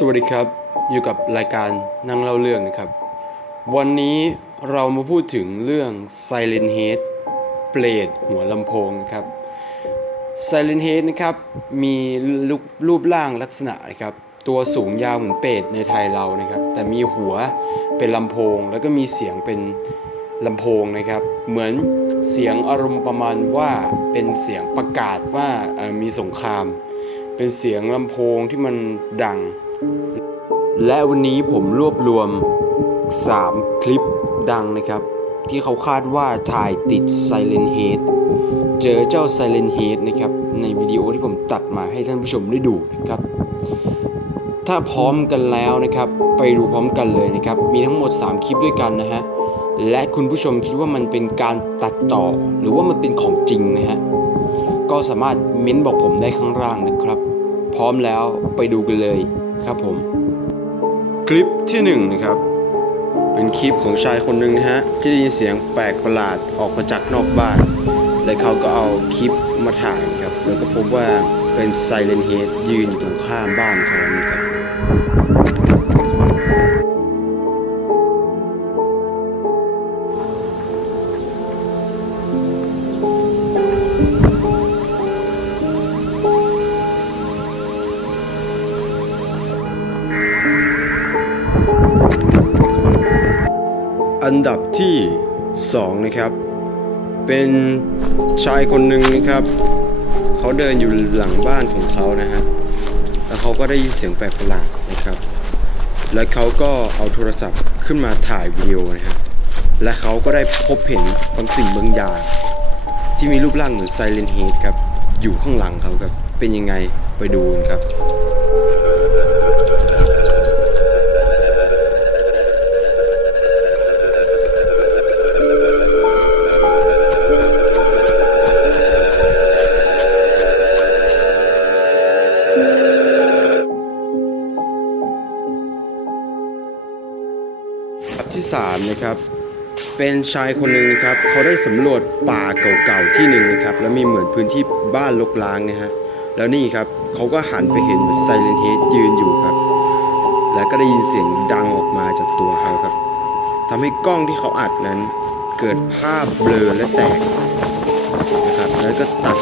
สวัสดีครับ อยู่กับรายการนั่งเล่าเรื่องนะครับ วันนี้เรามาพูดถึงเรื่อง Silent Head เปรตหัวลำโพงนะครับ Silent Head นะครับ มีรูปรูปร่างลักษณะนะครับ ตัวสูงยาวเหมือนเป็ดในไทยเรานะครับ แต่มีหัวเป็นลำโพง แล้วก็มีเสียงเป็นลำโพงนะครับ เหมือนเสียงอารมณ์ประมาณว่าเป็นเสียงประกาศว่ามีสงคราม เป็นเสียงลำโพงที่มันดัง และวันนี้ผมรวบรวม 3 คลิปดังนะครับ ที่เขาคาดว่าถ่ายติด Silent Head เจอเจ้า Silent Head นะครับ ในวิดีโอที่ผมตัดมาให้ท่านผู้ชมได้ดูนะครับ ถ้าพร้อมกันแล้วนะครับ ไปดูพร้อมกันเลยนะครับ มีทั้งหมด 3 คลิปด้วยกันนะฮะ และคุณผู้ชมคิดว่ามันเป็นการตัดต่อ หรือว่ามันเป็นของจริงนะฮะ ก็สามารถเม้นบอกผมได้ข้างล่างนะครับ พร้อมแล้วไปดูกันเลย ครับผม คลิปที่หนึ่งนะครับ เป็นคลิปของชายคนหนึ่งนะฮะที่ได้ยินเสียงแปลกประหลาดออกมาจากนอกบ้านและเขาก็เอาคลิปมาถ่ายครับ แล้วก็พบว่าเป็นไซเลนเฮดยืนอยู่ตรงข้ามบ้านเขาครับ อันดับที่ 2 นะครับ เป็นชายคนหนึ่งนะครับ เขาเดินอยู่หลังบ้านของเขานะฮะแล้วเขาก็ได้ยินเสียงแปลกประหลาดนะครับ และเขาก็เอาโทรศัพท์ขึ้นมาถ่ายวิดีโอนะครับและเขาก็ได้พบเห็นบางสิ่งบางอย่างที่มีรูปร่างเหมือนไซเลนเฮดครับ อยู่ข้างหลังเขาครับ เป็นยังไงไปดูกันครับ อันดับที่3นะครับเป็นชายคนหนึ่งนะครับเขาได้สำรวจป่าเก่าๆที่หนึ่งนะครับแล้วมีเหมือนพื้นที่บ้านลกล้างนะฮะแล้วนี่ครับเขาก็หันไปเห็นไซเลนเฮดยืนอยู่ครับ และก็ได้ยินเสียงดังออกมาจากตัวเขาครับทำให้กล้องที่เขาอัดนั้นเกิดภาพเบลอและแตกนะครับแล้วก็ตัด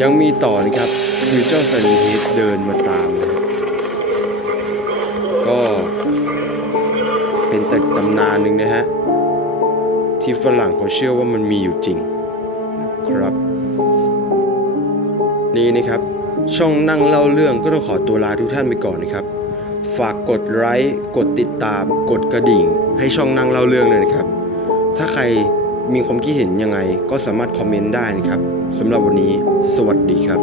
ยังมีต่อนะครับ คือเจ้าไซเลนเฮดเดินมาตามนะก็เป็นแต่ตำนานหนึ่งนะฮะ ที่ฝรั่งเขาเชื่อว่ามันมีอยู่จริงนะครับ นี่นะครับ ช่องนั่งเล่าเรื่องก็ต้องขอตัวลาทุกท่านไปก่อนนะครับ ฝากกดไลค์กดติดตาม กดกระดิ่ง ให้ช่องนั่งเล่าเรื่องเลยนะครับ ถ้าใคร มีความคิดเห็นยังไง ก็สามารถคอมเมนต์ได้นะครับสำหรับวันนี้ สวัสดีครับ